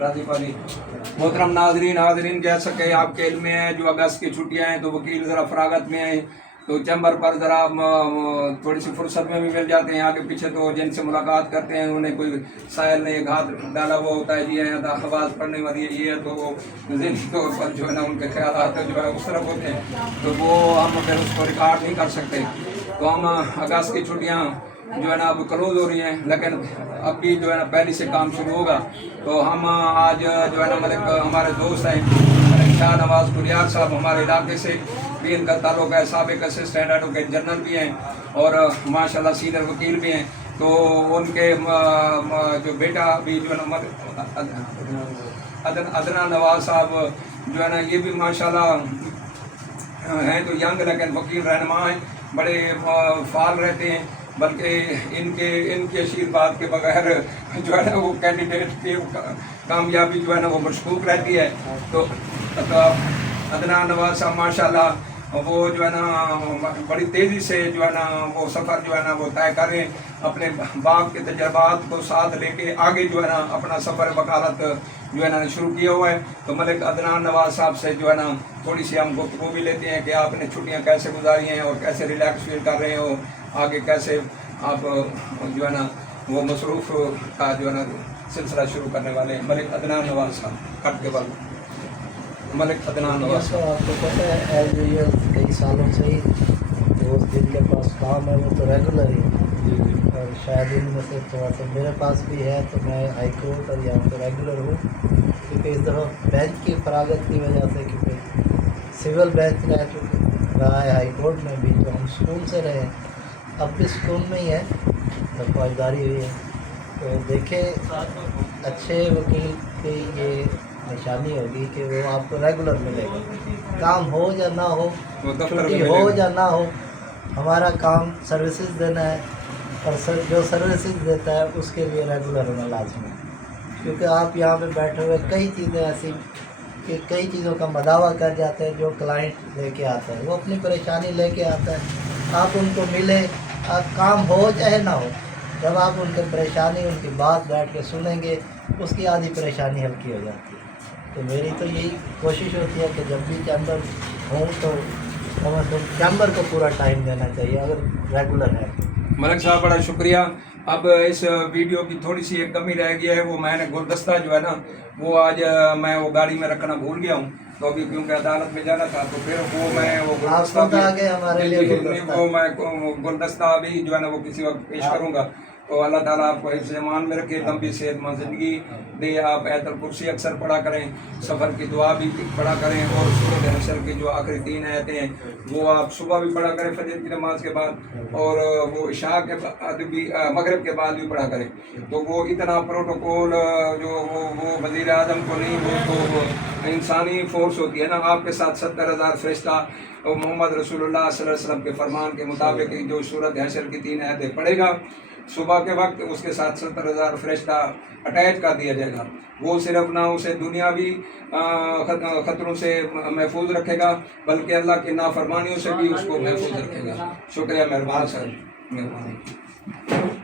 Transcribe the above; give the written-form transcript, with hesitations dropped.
राजीव अली। मोहतरम नाजरीन, हाजरीन, जैसा कि आपके इल्म में है जो अगस्त की छुट्टियाँ हैं तो वकील ज़रा फरागत में हैं, तो चैम्बर पर ज़रा थोड़ी सी फुर्सत में भी मिल जाते हैं आगे पीछे, तो जिनसे मुलाकात करते हैं उन्हें कोई साहिल ने एक हाथ डाला हुआ होता है, जी है आवाज़ पढ़ने वाली है ये है, तो वो ज़हनी तौर पर जो है ना उनके ख्याल जो है उस तरफ होते हैं, तो वो हम फिर उसको रिकॉर्ड नहीं कर सकते। तो हम अगस्त की छुट्टियाँ जो है ना अब क्लोज हो रही हैं, लेकिन अब भी जो है ना पहले से काम शुरू होगा। तो हम आज जो है ना मलिक हमारे दोस्त हैं मलिक शाह नवाज कुरियार साहब, हमारे इलाके से भी इनका ताल्लुक है, साबिक असिस्टेंट एडवोकेट जनरल भी हैं और माशाल्लाह सीनियर वकील भी हैं। तो उनके जो बेटा भी जो है ना अदना नवाज साहब जो है ना ये भी माशाल्लाह हैं, तो यंग लेकिन वकील रहनुमा हैं, बड़े फाल रहते हैं, बल्कि इनके आशीर्वाद के बगैर जो है ना वो कैंडिडेट की कामयाबी जो है ना वो मशकूक रहती है। तो अदनान नवाज साहब माशाल्लाह वो जो है ना बड़ी तेज़ी से जो है ना वो सफ़र जो है ना वो तय करें, अपने बाप के तजर्बात को साथ लेके आगे जो है ना अपना सफ़र वकालत जो है ना शुरू किया हुआ है। तो मलिक अदनान नवाज साहब से जो है ना थोड़ी सी हम गुफ्तगू भी लेते हैं कि आपने छुट्टियां कैसे गुजारी हैं और कैसे रिलैक्स फील कर रहे हो, आगे कैसे आप जो है ना वो मसरूफ़ का जो है ना सिलसिला शुरू करने वाले हैं। मलिक अदनान नवाज साहब कट के बाद मलिक अदनान नवाज साहब। आपको पता है एज यूजुअल कई सालों से ही दोस्त जिनके पास काम है वो तो रेगुलर ही है, और शायद इनमें से थोड़ा सा मेरे पास भी है, तो मैं हाई कोर्ट और यहाँ पर रेगुलर हूँ, क्योंकि इस दफ़ा बेंच की फरागत की वजह से, क्योंकि सिविल बेंच रहा है हाई कोर्ट में भी, तो हम सुकून से रहे, अब भी सुकून में ही है, तो फौजदारी हुई है। तो देखें अच्छे वकील की ये निशानी होगी कि वो आपको रेगुलर मिलेगा, काम हो या ना हो, छुट्टी हो या ना हो, हमारा काम सर्विसेज देना है, और जो सर्विसेज देता है उसके लिए रेगुलर होना लाजमी है। क्योंकि आप यहाँ पे बैठे हुए कई चीज़ें ऐसी कि कई चीज़ों का मदावा कर जाते हैं, जो क्लाइंट लेके आता है वो अपनी परेशानी लेके आता है, आप उनको मिले, आप काम हो चाहे ना हो, जब आप उनकी परेशानी उनकी बात बैठ के सुनेंगे उसकी आधी परेशानी हल्की हो जाती है। तो मेरी तो यही कोशिश होती है कि जब भी चैम्बर हूँ तो कम से कम चैम्बर को पूरा टाइम देना चाहिए अगर रेगुलर है। मलिक साहब बड़ा शुक्रिया। अब इस वीडियो की थोड़ी सी एक कमी रह गई है, वो मैंने गुलदस्ता जो है ना वो आज मैं वो गाड़ी में रखना भूल गया हूँ, तो अभी क्योंकि अदालत में जाना था तो फिर वो मैं वो गुलदस्ता भी हमारे लिए वो मैं गुलदस्ता भी जो है ना वो किसी वक्त पेश करूँगा। तो अल्लाह ताला आपको हिफ्ज़ ईमान में रखे, लंबी सेहतमंद ज़िंदगी दे। आप आयतुल कुर्सी अक्सर पढ़ा करें, सफ़र की दुआ भी पढ़ा करें, और सूरत हशर की जो आखिरी 3 आयतें हैं वो आप सुबह भी पढ़ा करें फजर की नमाज के बाद, और वो इशा के बाद भी मगरिब के बाद भी पढ़ा करें। तो वो इतना प्रोटोकॉल जो वो वज़ीर आज़म को नहीं, वो तो इंसानी फ़ोर्स होती है ना, आपके साथ 70,000 फरिश्ता मोहम्मद रसूलुल्लाह सल्लल्लाहु अलैहि वसल्लम के फरमान के मुताबिक जो सूरत हशर की 3 आयतें पढ़ेगा सुबह के वक्त, उसके साथ 70,000 फरिश्ता अटैच कर दिया जाएगा। वो सिर्फ ना उसे दुनियावी ख़तरों से महफूज रखेगा, बल्कि अल्लाह की नाफरमानियों से भी उसको महफूज रखेगा। शुक्रिया, मेहरबान सर, मेहरबानी।